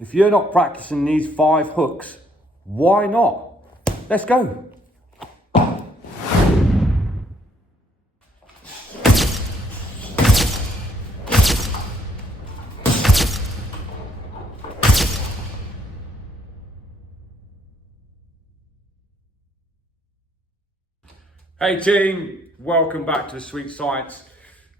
If you're not practicing these 5 hooks, why not? Let's go. Hey team, welcome back to the Sweet Science.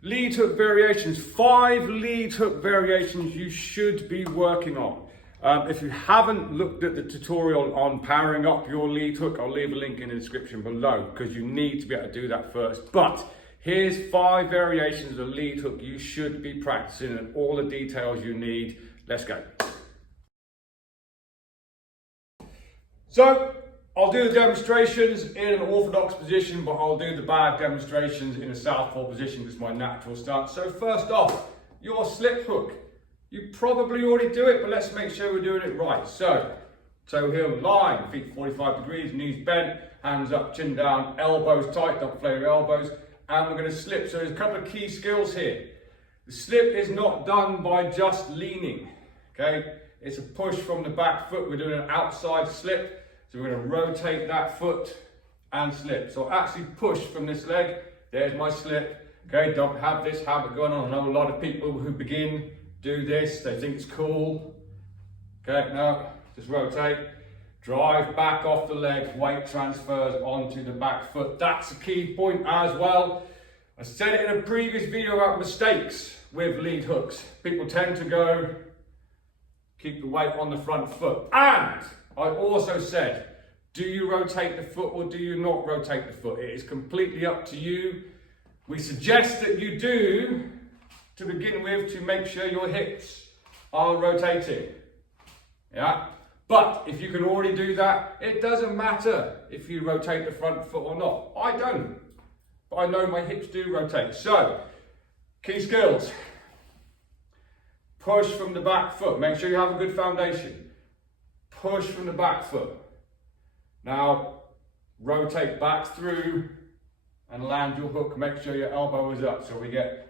Lead hook variations, 5 lead hook variations you should be working on. If you haven't looked at the tutorial on powering up your lead hook, I'll leave a link in the description below because you need to be able to do that first. But here's 5 variations of lead hook you should be practicing and all the details you need. Let's go. So, I'll do the demonstrations in an orthodox position, but I'll do the bag demonstrations in a southpaw position because it's my natural stance. So first off, your slip hook. You probably already do it, but let's make sure we're doing it right. So, toe heel line, feet 45 degrees, knees bent, hands up, chin down, elbows tight, don't flare your elbows, and we're going to slip. So there's a couple of key skills here. The slip is not done by just leaning, okay? It's a push from the back foot. We're doing an outside slip. So we're going to rotate that foot and slip. So actually push from this leg. There's my slip. Okay, don't have this habit going on. I know a lot of people who begin do this. They think it's cool. Okay, no, just rotate. Drive back off the leg. Weight transfers onto the back foot. That's a key point as well. I said it in a previous video about mistakes with lead hooks. People tend to go, keep the weight on the front foot. And I also said, do you rotate the foot or do you not rotate the foot? It is completely up to you. We suggest that you do, to begin with, to make sure your hips are rotating. Yeah? But if you can already do that, it doesn't matter if you rotate the front foot or not. I don't, but I know my hips do rotate. So, key skills. Push from the back foot. Make sure you have a good foundation. Push from the back foot. Now, rotate back through and land your hook. Make sure your elbow is up so we get.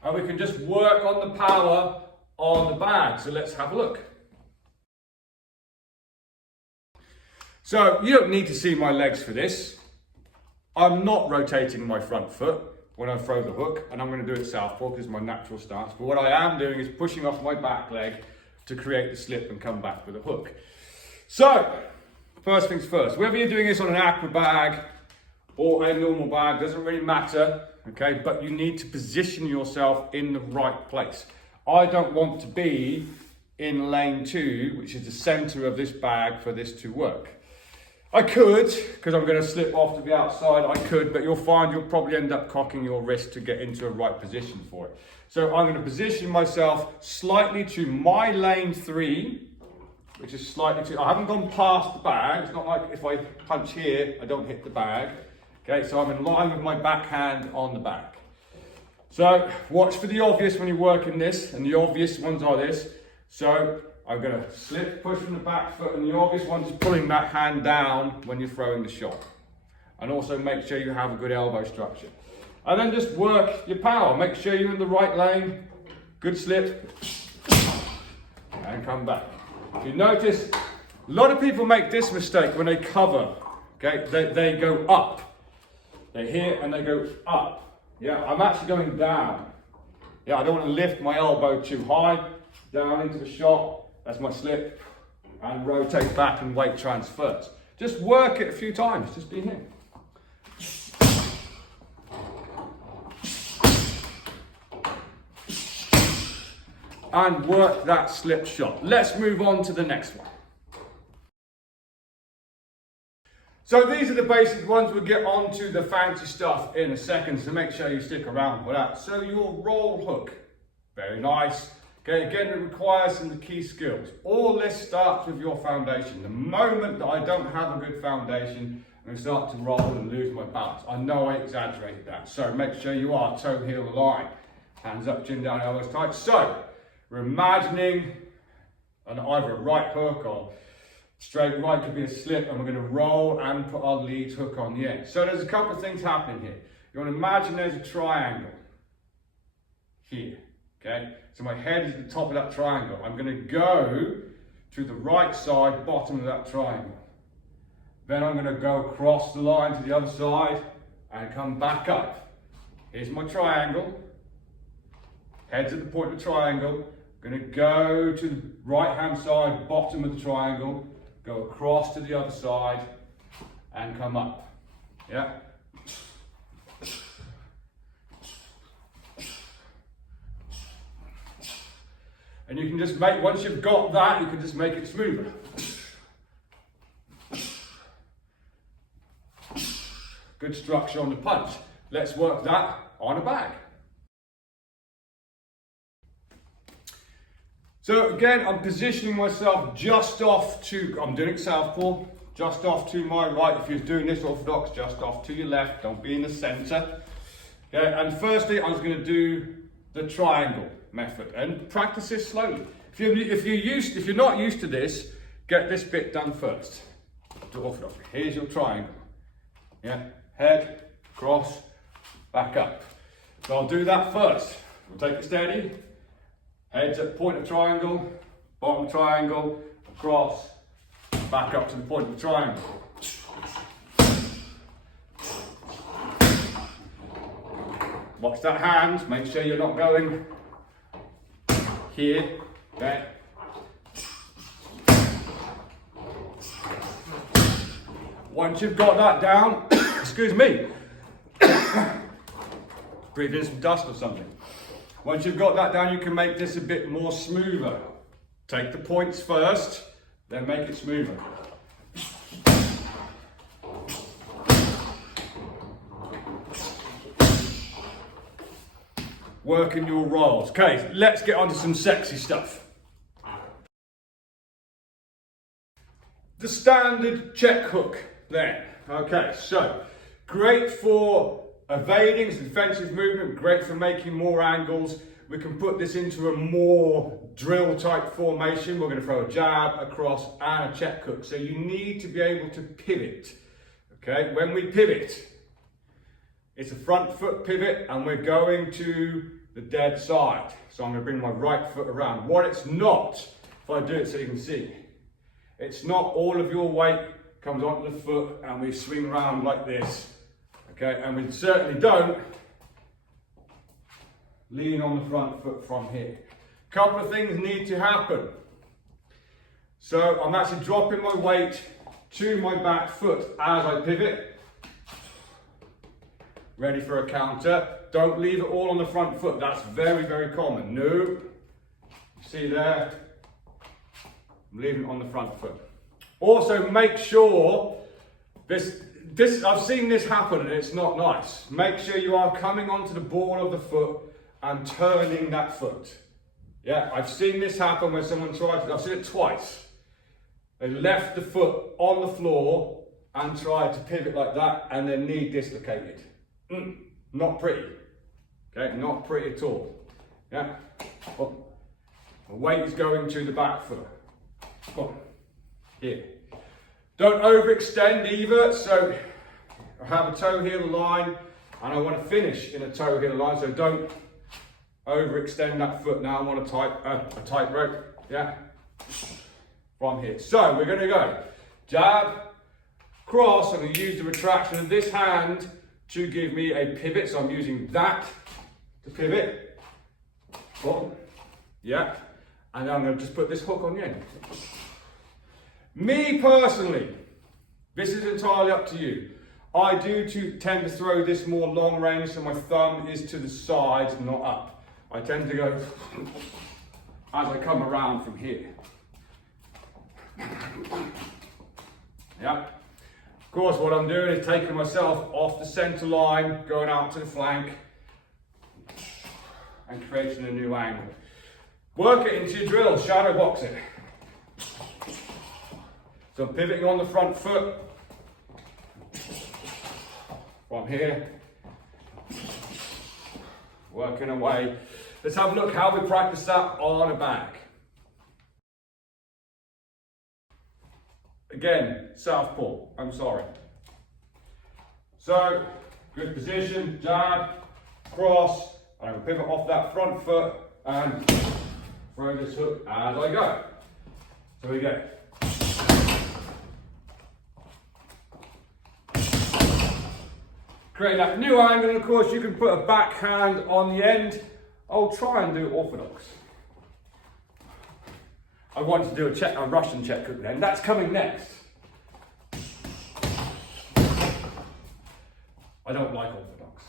And we can just work on the power on the bag. So let's have a look. So you don't need to see my legs for this. I'm not rotating my front foot when I throw the hook, and I'm going to do it southpaw because it's my natural stance. But what I am doing is pushing off my back leg to create the slip and come back with a hook. So, first things first, whether you're doing this on an aqua bag or a normal bag, doesn't really matter, okay? But you need to position yourself in the right place. I don't want to be in lane 2, which is the center of this bag, for this to work. I could, because I'm going to slip off to the outside, I could, but you'll find you'll probably end up cocking your wrist to get into a right position for it. So I'm going to position myself slightly to my lane 3, which is slightly to, I haven't gone past the bag. It's not like if I punch here, I don't hit the bag. Okay, so I'm in line with my backhand on the back. So watch for the obvious when you're working this, and the obvious ones are this. So I'm going to slip, push from the back foot, and the obvious one is pulling that hand down when you're throwing the shot. And also make sure you have a good elbow structure. And then just work your power. Make sure you're in the right lane. Good slip. And come back. If you notice, a lot of people make this mistake when they cover. Okay, they go up. They hit and they go up. Yeah, I'm actually going down. Yeah, I don't want to lift my elbow too high. Down into the shot. That's my slip, and rotate back and weight transfers. Just work it a few times, just be here. And work that slip shot. Let's move on to the next one. So these are the basic ones. We'll get on to the fancy stuff in a second, so make sure you stick around for that. So your roll hook, very nice. Okay, again, it requires some of the key skills. All this starts with your foundation. The moment that I don't have a good foundation, I'm going to start to roll and lose my balance. I know I exaggerated that. So make sure you are toe heel line. Hands up, chin down, elbows tight. So we're imagining either a right hook or straight right, could be a slip, and we're going to roll and put our lead hook on the end. So there's a couple of things happening here. You want to imagine there's a triangle. here, okay? So my head is at the top of that triangle. I'm gonna go to the right side, bottom of that triangle. Then I'm gonna go across the line to the other side and come back up. Here's my triangle. Head's at the point of the triangle. I'm gonna go to the right-hand side, bottom of the triangle, go across to the other side and come up, yeah? And you can just make, once you've got that, you can just make it smoother. Good structure on the punch. Let's work that on a bag. So again, I'm positioning myself just off to, I'm doing southpaw, just off to my right. If you're doing this orthodox, just off to your left, don't be in the center. Okay, and firstly, I was going to do the triangle method and practice this slowly. If you're not used to this, get this bit done first. Do orthodox. Here's your triangle. Yeah, head, cross, back up. So I'll do that first. We'll take it steady. Head's at point of triangle, bottom of triangle, across, back up to the point of the triangle. Watch that hand, make sure you're not going here, okay? Once you've got that down, excuse me, breathe in some dust or something. Once you've got that down, you can make this a bit more smoother. Take the points first, then make it smoother. Working your rolls. Okay, let's get on to some sexy stuff. The standard check hook then. Okay, so great for evading, it's a defensive movement, great for making more angles. We can put this into a more drill type formation. We're going to throw a jab, a cross and a check hook. So you need to be able to pivot. Okay, when we pivot, it's a front foot pivot and we're going to the dead side. So I'm going to bring my right foot around. What it's not, if I do it so you can see, it's not all of your weight comes onto the foot and we swing around like this. Okay, and we certainly don't lean on the front foot from here. Couple of things need to happen. So I'm actually dropping my weight to my back foot as I pivot. Ready for a counter. Don't leave it all on the front foot. That's very, very common. No. See there? I'm leaving it on the front foot. Also make sure I've seen this happen and it's not nice. Make sure you are coming onto the ball of the foot and turning that foot. Yeah, I've seen this happen when someone tried to, I've seen it twice. They left the foot on the floor and tried to pivot like that and their knee dislocated. Not pretty. Okay, not pretty at all. Yeah, the weight is going to the back foot. Come on, here. Don't overextend either, so I have a toe heel line and I want to finish in a toe heel line, so don't overextend that foot now. I want a tight rope, yeah, from here. So we're going to go jab, cross. I'm going to use the retraction of this hand to give me a pivot, so I'm using that to pivot. Boom, yeah, and I'm going to just put this hook on the end. Me personally, this is entirely up to you. I do tend to throw this more long range, so my thumb is to the side, not up. I tend to go as I come around from here. Yeah. Of course, what I'm doing is taking myself off the center line, going out to the flank, and creating a new angle. Work it into your drill, shadow box it. So I'm pivoting on the front foot from here, working away. Let's have a look how we practice that on a bag. Again, southpaw, I'm sorry. So, good position, jab, cross, I'm going to pivot off that front foot and throw this hook as I go. So we go. Create that new angle, and of course you can put a backhand on the end. I'll try and do orthodox. I want to do a Russian check hook then. That's coming next. I don't like orthodox.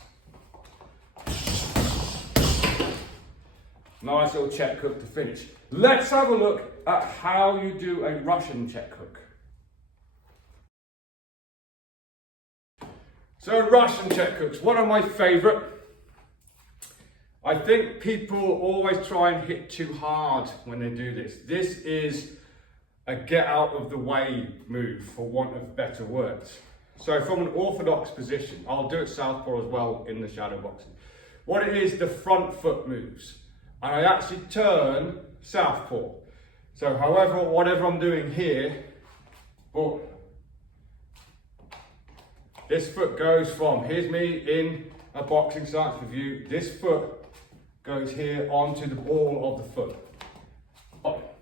Nice little check hook to finish. Let's have a look at how you do a Russian check hook. So Russian check hooks, one of my favourite. I think people always try and hit too hard when they do this. This is a get out of the way move, for want of better words. So from an orthodox position, I'll do it southpaw as well in the shadow boxing. What it is, the front foot moves. And I actually turn southpaw. So whatever I'm doing here, but this foot goes from, here's me in a boxing stance with you, this foot goes here onto the ball of the foot. Up.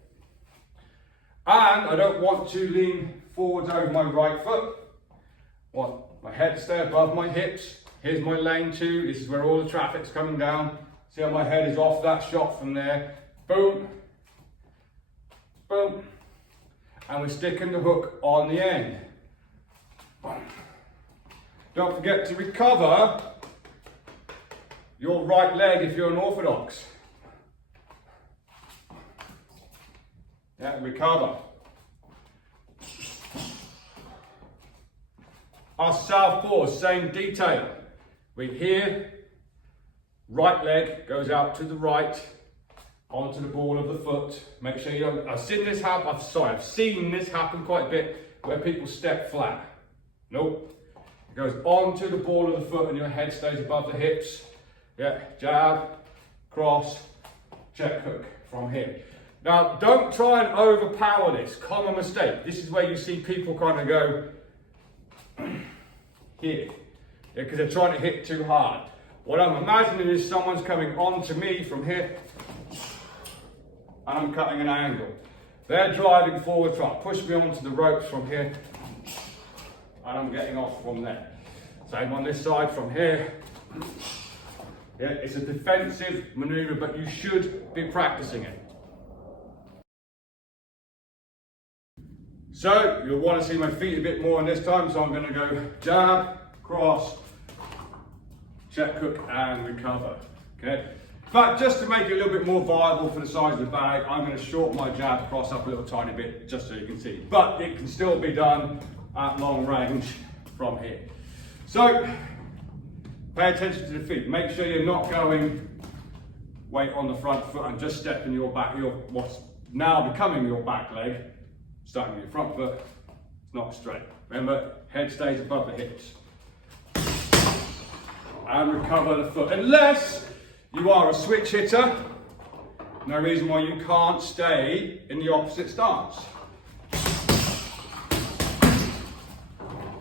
And I don't want to lean forwards over my right foot. I want my head to stay above my hips. Here's my lane 2, this is where all the traffic's coming down. See how my head is off that shot from there. Boom. Boom. And we're sticking the hook on the end. Don't forget to recover your right leg if you're an orthodox. Yeah, recover. Our southpaw, same detail. We're here, right leg goes out to the right, onto the ball of the foot. Make sure you don't, I've seen this happen quite a bit, where people step flat. Nope. It goes onto the ball of the foot and your head stays above the hips. Yeah, jab, cross, check hook from here. Now, don't try and overpower this. Common mistake. This is where you see people kind of go here, because they're trying to hit too hard. What I'm imagining is someone's coming on to me from here, and I'm cutting an angle. They're driving forward, trying to push me onto the ropes from here, and I'm getting off from there. Same on this side from here. Yeah, it's a defensive maneuver, but you should be practicing it. So you'll want to see my feet a bit more in this time, so I'm going to go jab, cross, check hook and recover. Okay. But just to make it a little bit more viable for the size of the bag, I'm going to shorten my jab cross up a little tiny bit, just so you can see. But it can still be done at long range from here. So pay attention to the feet. Make sure you're not going weight on the front foot and just stepping your back, what's now becoming your back leg, starting with your front foot. It's not straight. Remember, head stays above the hips. And recover the foot. Unless you are a switch hitter, no reason why you can't stay in the opposite stance.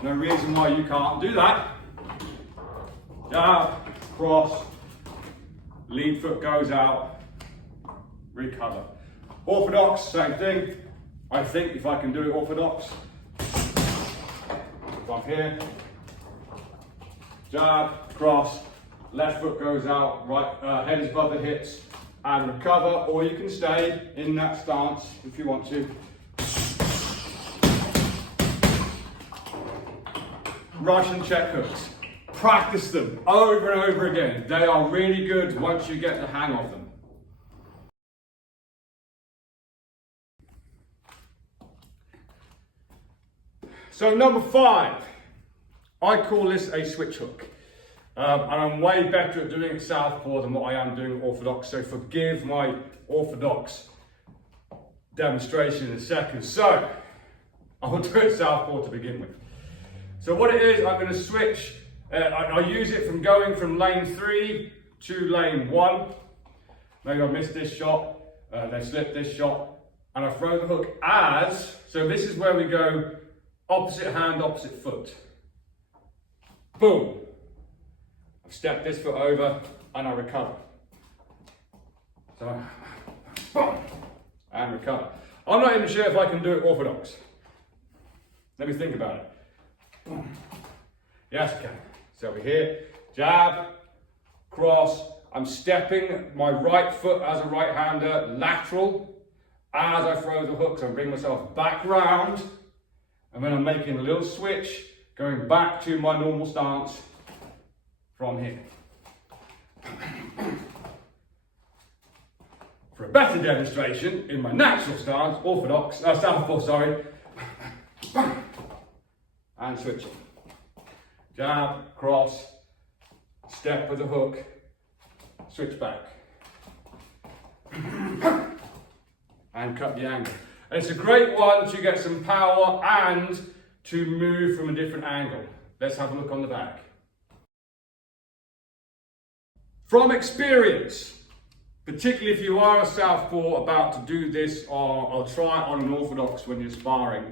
No reason why you can't do that. Jab, cross, lead foot goes out, recover. Orthodox, same thing. I think if I can do it orthodox, from here, jab, cross, left foot goes out, right, head is above the hips, and recover, or you can stay in that stance if you want to. Russian check hooks. Practice them over and over again. They are really good once you get the hang of them. So number 5, I call this a switch hook. And I'm way better at doing it southpaw than what I am doing orthodox, so forgive my orthodox demonstration in a second. So, I'll do it southpaw to begin with. So what it is, I'm going to switch, I use it from going from lane 3 to lane 1. Maybe I missed this shot, then slip this shot, and I throw the hook as, so this is where we go opposite hand, opposite foot. Boom. I've stepped this foot over and I recover. So, boom, and recover. I'm not even sure if I can do it orthodox. Let me think about it. Boom. Yes, I can. So we're here, jab, cross. I'm stepping my right foot as a right-hander, lateral, as I throw the hook. So I bring myself back round, and then I'm making a little switch, going back to my normal stance from here. For a better demonstration, in my natural stance, orthodox, southpaw, sorry, and switching. Jab, cross, step with a hook, switch back, and cut the angle. And it's a great one to get some power and to move from a different angle. Let's have a look on the back. From experience, particularly if you are a southpaw about to do this or try it on an orthodox when you're sparring,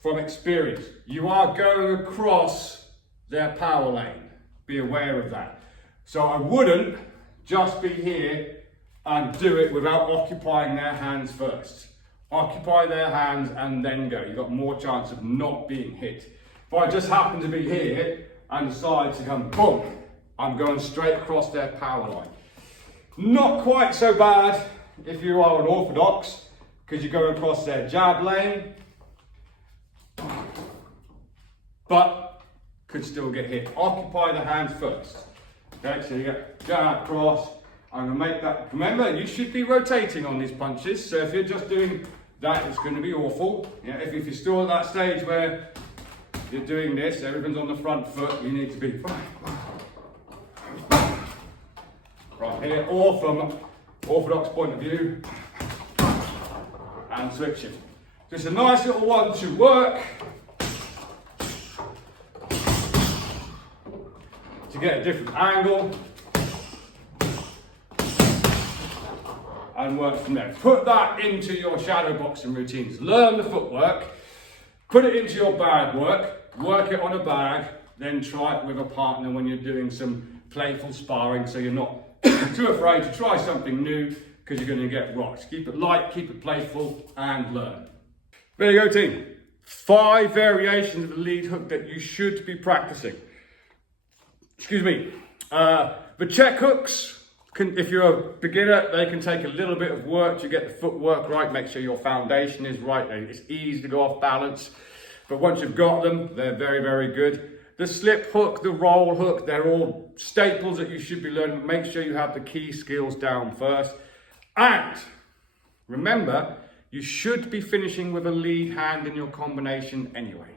from experience, you are going across their power lane. Be aware of that. So I wouldn't just be here and do it without occupying their hands first. Occupy their hands and then go. You've got more chance of not being hit. If I just happen to be here and decide to come boom, I'm going straight across their power line. Not quite so bad if you are an orthodox, because you're going across their jab lane, but could still get hit. Occupy the hands first. Okay, so you get jab, cross. I'm going to make that. Remember, you should be rotating on these punches, so if you're just doing that, it's going to be awful. Yeah, if you're still at that stage where you're doing this, everyone's on the front foot, you need to be right here, or from orthodox point of view, and switching. Just a nice little one to work to get a different angle and work from there. Put that into your shadow boxing routines. Learn the footwork, put it into your bag work it on a bag, then try it with a partner when you're doing some playful sparring, so you're not too afraid to try something new, because you're going to get rocked. Keep it light, keep it playful, and learn. There you go, team. 5 variations of the lead hook that you should be practicing. Excuse me. The check hooks, if you're a beginner, they can take a little bit of work to get the footwork right, make sure your foundation is right. It's easy to go off balance, but once you've got them, they're very, very good. The slip hook, the roll hook, they're all staples that you should be learning. Make sure you have the key skills down first. And remember, you should be finishing with a lead hand in your combination anyway.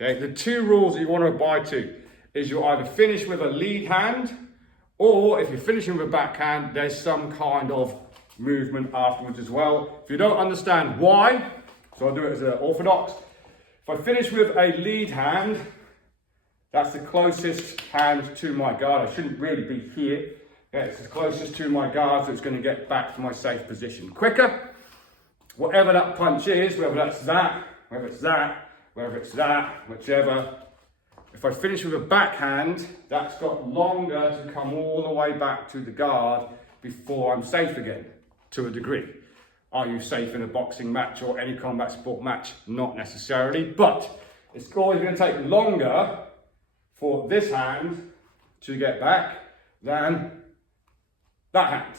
Okay, the 2 rules that you want to abide to is you either finish with a lead hand, or if you're finishing with a backhand, there's some kind of movement afterwards as well. If you don't understand why, so I'll do it as an orthodox. If I finish with a lead hand, that's the closest hand to my guard. I shouldn't really be here. Yeah, it's the closest to my guard, so it's going to get back to my safe position quicker. Whatever that punch is, whether that's that, whether it's that, whether it's that, whichever. If I finish with a backhand, that's got longer to come all the way back to the guard before I'm safe again, to a degree. Are you safe in a boxing match or any combat sport match? Not necessarily, but it's always going to take longer for this hand to get back than that hand.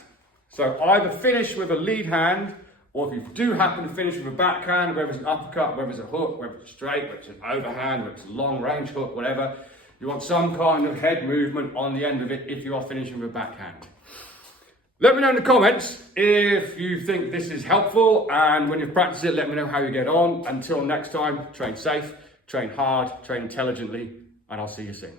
So either finish with a lead hand, or if you do happen to finish with a backhand, whether it's an uppercut, whether it's a hook, whether it's straight, whether it's an overhand, whether it's a long range hook, whatever, you want some kind of head movement on the end of it if you are finishing with a backhand. Let me know in the comments if you think this is helpful, and when you practice it, let me know how you get on. Until next time, train safe, train hard, train intelligently, and I'll see you soon.